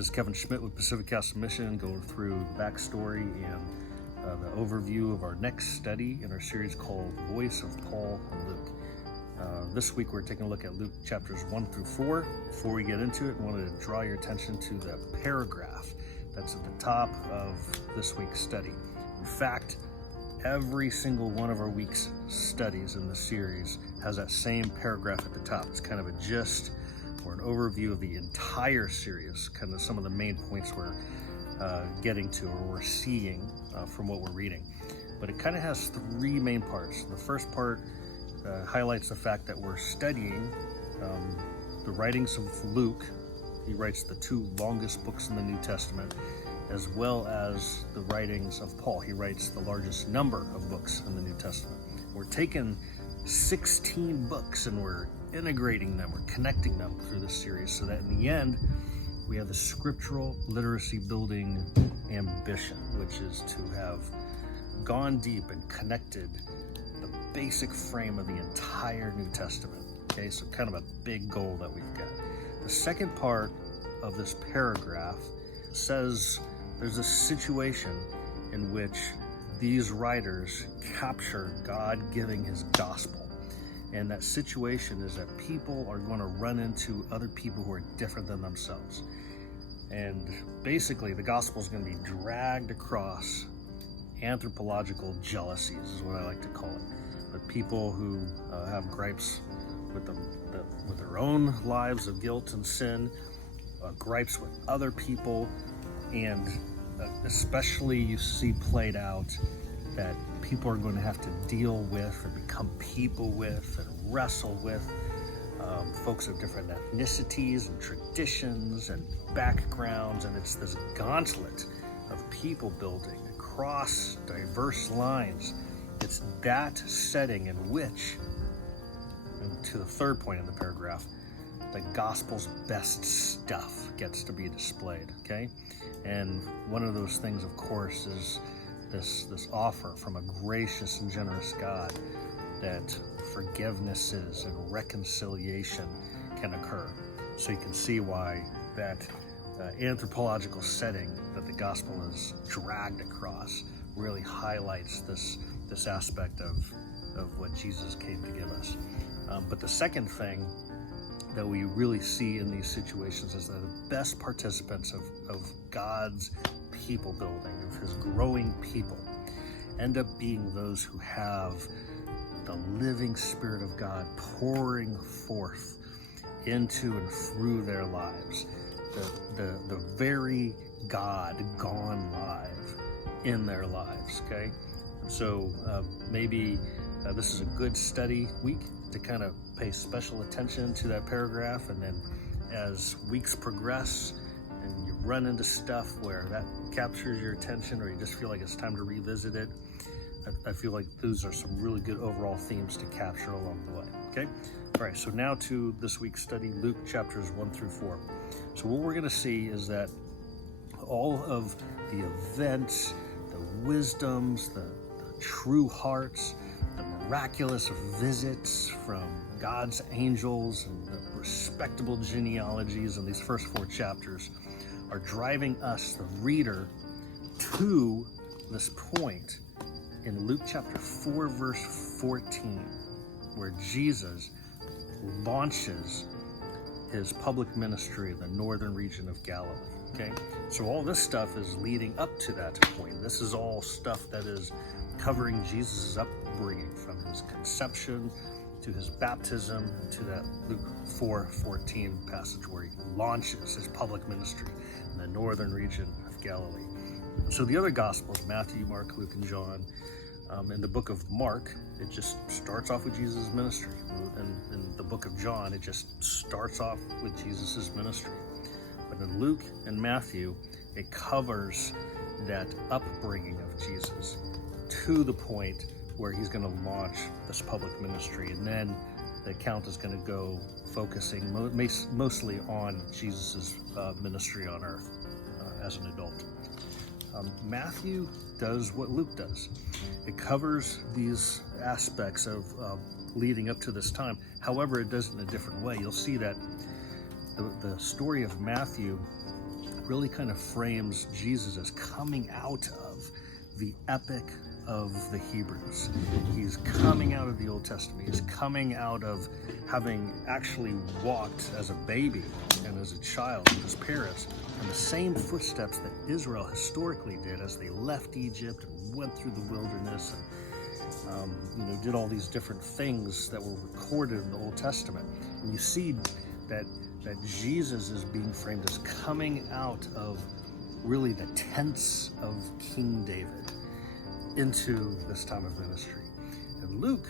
This is Kevin Schmidt with Pacific Castle Mission, going through the backstory and the overview of our next study in our series called Voice of Paul and Luke. This week we're taking a look at Luke chapters 1 through 4. Before we get into it, I wanted to draw your attention to the paragraph that's at the top of this week's study. In fact, every single one of our week's studies in the series has that same paragraph at the top. It's kind of a gist or an overview of the entire series, kind of some of the main points we're getting to or we're seeing from what we're reading. But it kind of has three main parts. The first part highlights the fact that we're studying the writings of Luke. He writes the two longest books in the New Testament, as well as the writings of Paul. He writes the largest number of books in the New Testament. We're taking 16 books and we're integrating them, we're connecting them through this series so that in the end we have the scriptural literacy building ambition, which is to have gone deep and connected the basic frame of the entire New Testament. Okay, so kind of a big goal that we've got. The second part of this paragraph says there's a situation in which these writers capture God giving his gospel. And that situation is that people are going to run into other people who are different than themselves. And basically the gospel is going to be dragged across anthropological jealousies, is what I like to call it. But people who have gripes with their own lives of guilt and sin, gripes with other people, and especially you see played out that people are going to have to deal with and become people with and wrestle with folks of different ethnicities and traditions and backgrounds, and it's this gauntlet of people building across diverse lines. It's that setting in which, and to the third point in the paragraph, the gospel's best stuff gets to be displayed, okay? And one of those things, of course, is this offer from a gracious and generous God that forgivenesses and reconciliation can occur. So you can see why that anthropological setting that the gospel is dragged across really highlights this aspect of what Jesus came to give us. But the second thing that we really see in these situations is that the best participants of God's people building, of his growing people, end up being those who have the living Spirit of God pouring forth into and through their lives. The very God gone live in their lives, okay? So maybe this is a good study week to kind of pay special attention to that paragraph, and then as weeks progress and you run into stuff where that captures your attention or you just feel like it's time to revisit it, I feel like those are some really good overall themes to capture along the way, okay? All right, so now to this week's study, Luke chapters 1 through 4. So what we're gonna see is that all of the events, the wisdoms, the true hearts, the miraculous visits from God's angels and the respectable genealogies in these first 4 chapters are driving us, the reader, to this point in Luke chapter 4, verse 14, where Jesus launches his public ministry in the northern region of Galilee, okay? So all this stuff is leading up to that point. This is all stuff that is covering Jesus' upbringing from his conception to his baptism to that Luke 4:14 passage where he launches his public ministry in the northern region of Galilee. So the other Gospels, Matthew, Mark, Luke, and John, in the book of Mark, it just starts off with Jesus' ministry. And in the book of John, it just starts off with Jesus' ministry. But in Luke and Matthew, it covers that upbringing of Jesus to the point where he's going to launch this public ministry. And then the account is going to go focusing mostly on Jesus' ministry on earth as an adult. Matthew does what Luke does. It covers these aspects of leading up to this time. However, it does it in a different way. You'll see that the story of Matthew really kind of frames Jesus as coming out of the epic of the Hebrews. He's coming out of the Old Testament. He's coming out of having actually walked as a baby and as a child with his parents in the same footsteps that Israel historically did as they left Egypt and went through the wilderness and did all these different things that were recorded in the Old Testament. And you see that Jesus is being framed as coming out of really the tents of King David into this time of ministry. And Luke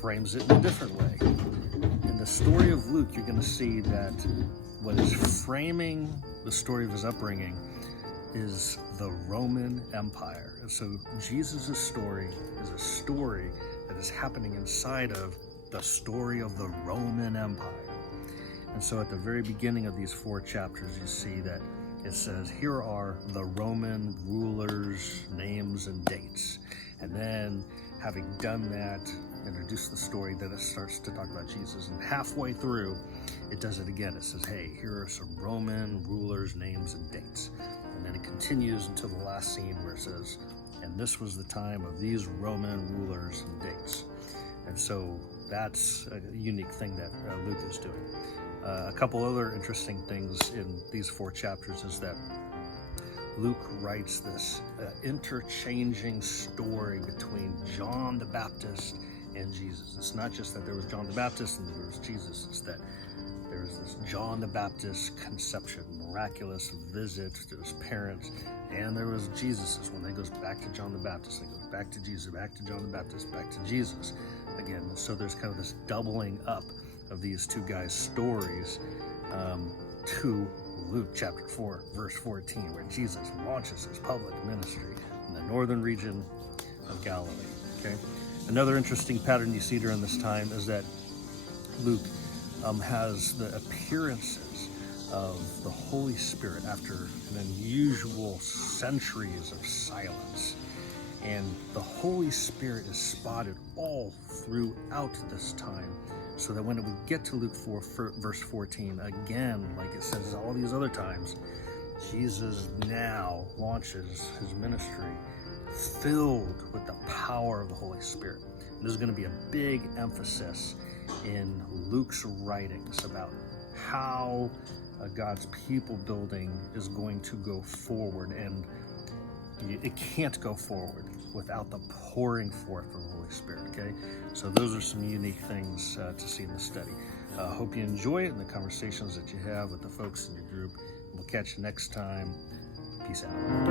frames it in a different way. In the story of Luke, you're going to see that what is framing the story of his upbringing is the Roman Empire. And so Jesus' story is a story that is happening inside of the story of the Roman Empire. And so at the very beginning of these 4 chapters, you see that it says, here are the Roman rulers' names and dates. And then, having done that, introduce the story, then it starts to talk about Jesus. And halfway through, it does it again. It says, hey, here are some Roman rulers' names and dates. And then it continues until the last scene where it says, and this was the time of these Roman rulers and dates. And so that's a unique thing that Luke is doing. A couple other interesting things in these 4 chapters is that Luke writes this interchanging story between John the Baptist and Jesus. It's not just that there was John the Baptist and there was Jesus. It's that there's this John the Baptist conception, miraculous visit to his parents, and there was Jesus's when it goes back to John the Baptist, it goes back to Jesus, back to John the Baptist, back to Jesus again. So there's kind of this doubling up of these 2 guys' stories to Luke chapter 4, verse 14, where Jesus launches his public ministry in the northern region of Galilee. Okay. Another interesting pattern you see during this time is that Luke has the appearances of the Holy Spirit after an unusual centuries of silence. And the Holy Spirit is spotted all throughout this time, so that when we get to Luke 4, verse 14, again, like it says all these other times, Jesus now launches his ministry filled with the power of the Holy Spirit. And there's going to be a big emphasis in Luke's writings about how God's people building is going to go forward, and it can't go forward without the pouring forth of the Holy Spirit, okay? So those are some unique things to see in the study. Hope you enjoy it and the conversations that you have with the folks in your group. We'll catch you next time. Peace out.